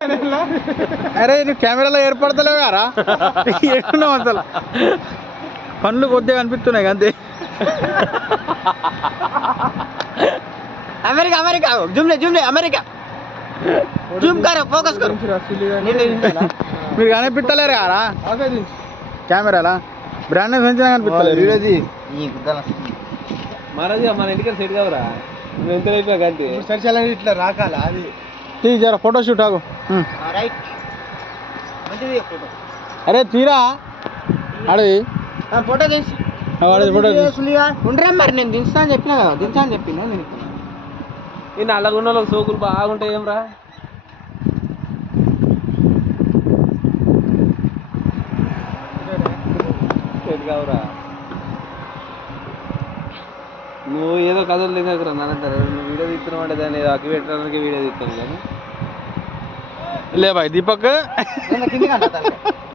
అరే నువ్వు కెమెరాలో ఏర్పడతలేవు కారా ఎక్కడున్నావు అసలు కళ్ళు కొద్దిగా కనిపిస్తున్నాయి అంతే अमेरिका अमेरिका जूम ले अमेरिका जूम करो फोकस करो మీరు కనిపిస్తలేరు కారా కెమెరాలా బ్రాండ్ పెంచినా కనిపిస్తలేరు మహారాజు మన ఇంటికి సెట్ కావరా నువ్వు ఎంత అయిపోయా కంటే సరిచాలని ఇట్లా రాకాల అది తీ జర ఫోటో షూట్ ఆగు రైట్ మంచిది ఫోటో అరే తీరా అడే ఫోటో తీసి ఫోటో ఉండరా మరి నేను దించుతా అని చెప్పినా కదా దించా అని చెప్పిన నేను ఈ నల్లగున్న వాళ్ళకి సోకులు బాగుంటాయి ఏం రా సెట్ కావురా నువ్వు ఏదో కథలు దిగకరా నానంటారు నువ్వు వీడియో తీస్తున్నావు అంటే దాన్ని ఏదో అక్కి పెట్టడానికి వీడియో తీస్తాను కానీ లే బాయ్ దీపక్ కింది